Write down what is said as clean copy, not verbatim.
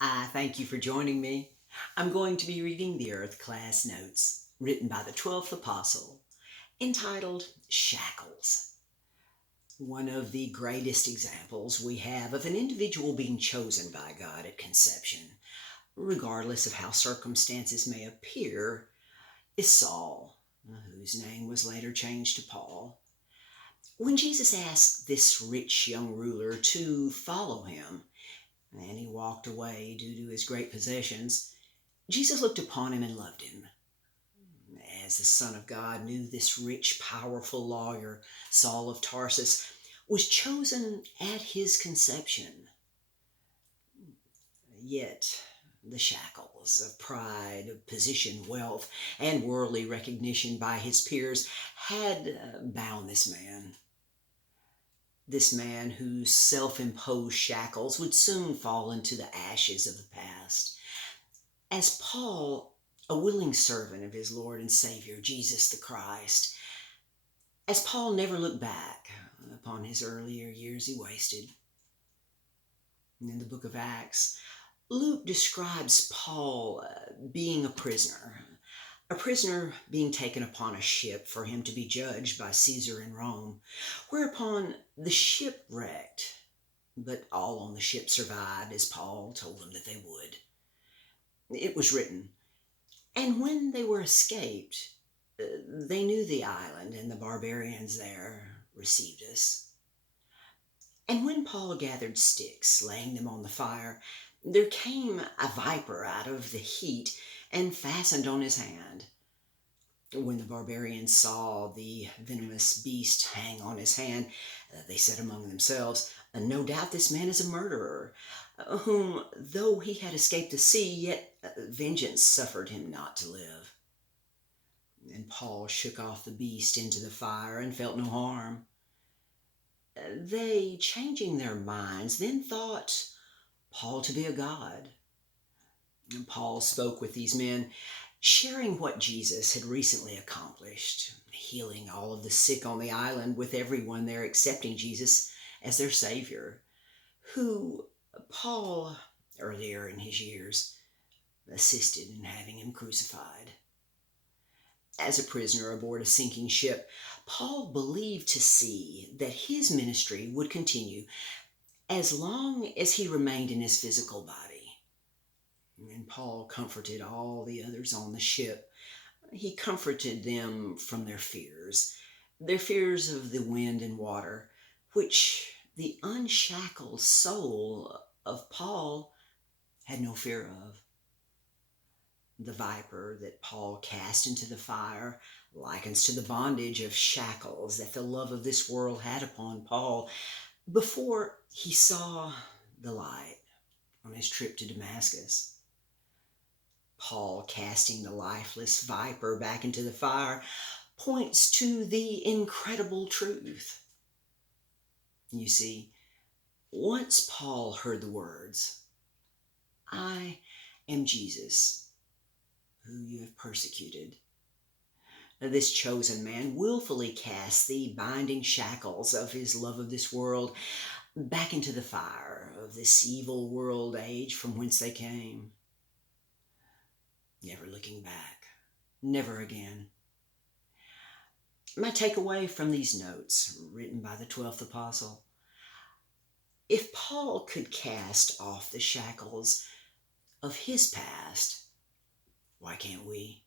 I thank you for joining me. I'm going to be reading the Earth class notes written by the 12th Apostle, entitled Shackles. One of the greatest examples we have of an individual being chosen by God at conception, regardless of how circumstances may appear, is Saul, whose name was later changed to Paul. When Jesus asked this rich young ruler to follow him, and he walked away due to his great possessions, Jesus looked upon him and loved him. As the Son of God knew this rich, powerful lawyer, Saul of Tarsus, was chosen at his conception. Yet the shackles of pride, of position, wealth, and worldly recognition by his peers had bound this man. This man whose self-imposed shackles would soon fall into the ashes of the past. As Paul, a willing servant of his Lord and Savior, Jesus the Christ, as Paul never looked back upon his earlier years he wasted. In the book of Acts, Luke describes Paul being a prisoner being taken upon a ship for him to be judged by Caesar in Rome, whereupon the ship wrecked, but all on the ship survived as Paul told them that they would. It was written, "And when they were escaped, they knew the island, and the barbarians there received us. And when Paul gathered sticks, laying them on the fire, there came a viper out of the heat and fastened on his hand. When the barbarians saw the venomous beast hang on his hand, they said among themselves, 'No doubt this man is a murderer, whom, though he had escaped the sea, yet vengeance suffered him not to live.' And Paul shook off the beast into the fire and felt no harm. They, changing their minds, then thought Paul to be a god. And Paul spoke with these men, sharing what Jesus had recently accomplished, healing all of the sick on the island, with everyone there accepting Jesus as their Savior, who Paul, earlier in his years, assisted in having him crucified. As a prisoner aboard a sinking ship, Paul believed to see that his ministry would continue as long as he remained in his physical body. And Paul comforted all the others on the ship. He comforted them from their fears of the wind and water, which the unshackled soul of Paul had no fear of. The viper that Paul cast into the fire likens to the bondage of shackles that the love of this world had upon Paul before he saw the light on his trip to Damascus. Paul casting the lifeless viper back into the fire points to the incredible truth. You see, once Paul heard the words, "I am Jesus, who you have persecuted," this chosen man willfully cast the binding shackles of his love of this world back into the fire of this evil world age from whence they came, never looking back, never again. My takeaway from these notes, written by the 12th Apostle: if Paul could cast off the shackles of his past, why can't we?